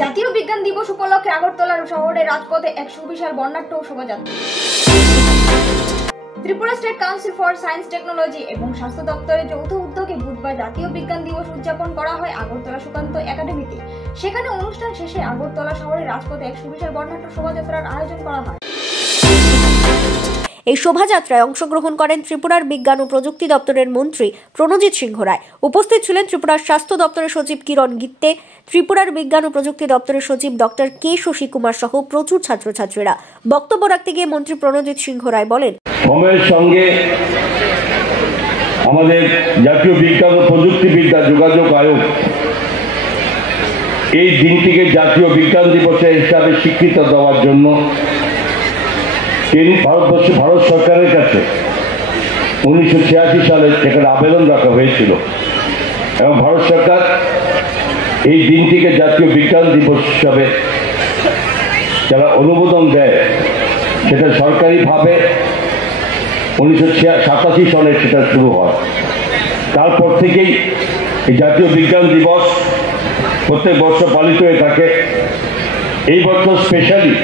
জাতীয় বিজ্ঞান দিবস উপলক্ষে আগরতলা শহরের রাজপথে এক সুবিশাল বর্ণাঢ্য শোভাযাত্রা। Tripura state council for science technology এবং স্বাস্থ্য দপ্তরের যৌথ উদ্যোগে বুধবার জাতীয় বিজ্ঞান দিবস উদযাপন করা হয় আগরতলা সুকান্ত একাডেমিতে। সেখানে অনুষ্ঠান শেষে আগরতলা শহরের রাজপথে এক সুবিশাল বর্ণাঢ্য শোভাযাত্রার আয়োজন করা হয়। এই শোভাযাত্রায় অংশগ্রহণ করেন ত্রিপুরার বিজ্ঞান ও প্রযুক্তি দপ্তরের মন্ত্রী প্রণজিৎ সিংহ রায়। উপস্থিত ছিলেন ত্রিপুরার স্বাস্থ্য দপ্তরের সচিব কিরণ গিত্তে, ত্রিপুরার বিজ্ঞান ও প্রযুক্তি দপ্তরের সচিব ডক্টর কে শশী কুমার সহ প্রচুর ছাত্রছাত্রীরা। বক্তব্য রাখতে গিয়ে মন্ত্রী প্রণজিৎ সিংহ রায় বলেন, সময়ের সঙ্গে আমাদের জাতীয় বিজ্ঞান ও প্রযুক্তিবিদ্যা যোগাযোগ আয়োগ এই দিনটিকে জাতীয় বিজ্ঞান দিবসের হিসাবে স্বীকৃতি দেওয়ার জন্য ভারত সরকারের কাছে 1986 সালে সেখানে আবেদন রাখা হয়েছিল এবং ভারত সরকার এই দিনটিকে জাতীয় বিজ্ঞান দিবস হিসাবে যারা অনুমোদন দেয় সেটা সরকারিভাবে 1987 সালে সেটা শুরু হয়। তারপর থেকেই এই জাতীয় বিজ্ঞান দিবস প্রত্যেক বছর পালিত হয়ে থাকে। এই বছর স্পেশালি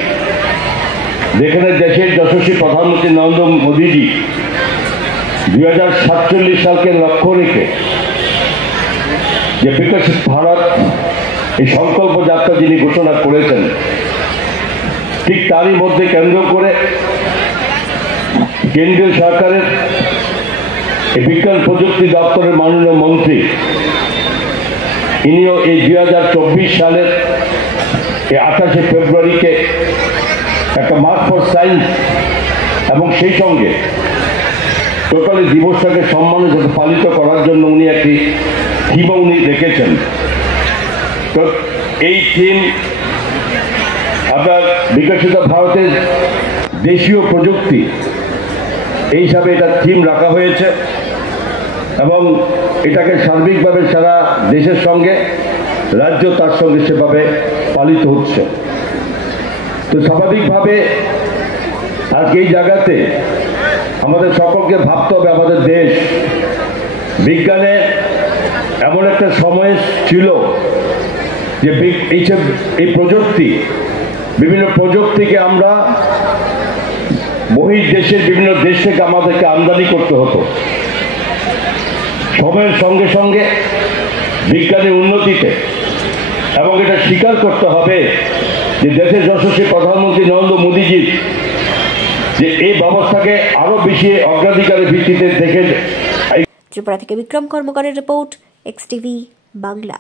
যেখানে দেশের যশস্বী প্রধানমন্ত্রী নরেন্দ্র মোদীজি 2047 সালকে লক্ষ্য রেখে যে বিকশিত ভারত এই সংকল্প যাত্রা যিনি ঘোষণা করেছেন, ঠিক তারই মধ্যে কেন্দ্র করে কেন্দ্রীয় সরকারের এই বিজ্ঞান প্রযুক্তি দপ্তরের মাননীয় মন্ত্রী ইনিও এই 2024 সালের এই 28 ফেব্রুয়ারিকে একটা মার্চ ফর সায়েন্স এবং সেই সঙ্গে টোটালি দিবসটাকে সম্মানের সাথে পালিত করার জন্য উনি একটি থিমও উনি রেখেছেন। তো এই থিম আপনার বিকশিত ভারতের দেশীয় প্রযুক্তি এই হিসাবে এটা থিম রাখা হয়েছে এবং এটাকে সার্বিকভাবে সারা দেশের সঙ্গে রাজ্য তার সঙ্গে সেভাবে পালিত হচ্ছে। তো স্বাভাবিকভাবে আজকে এই জায়গাতে আমাদের সকলকে ভাবতে হবে আমাদের দেশ বিজ্ঞানে এমন একটা সময় ছিল যে এই প্রযুক্তি বিভিন্ন প্রযুক্তিকে আমরা বহির্দেশের বিভিন্ন দেশ থেকে আমাদেরকে আমদানি করতে হতো। সময়ের সঙ্গে সঙ্গে বিজ্ঞানের উন্নতিতে এবং এটা স্বীকার করতে হবে যে দেশের যশস্বী প্রধানমন্ত্রী নরেন্দ্র মোদীজি যে এই ব্যবস্থাকে আরো বেশি অগ্রাধিকারের ভিত্তিতে দেখে। ত্রিপুরা থেকে বিক্রম কর্মকারের রিপোর্ট, এক্সটিভি বাংলা।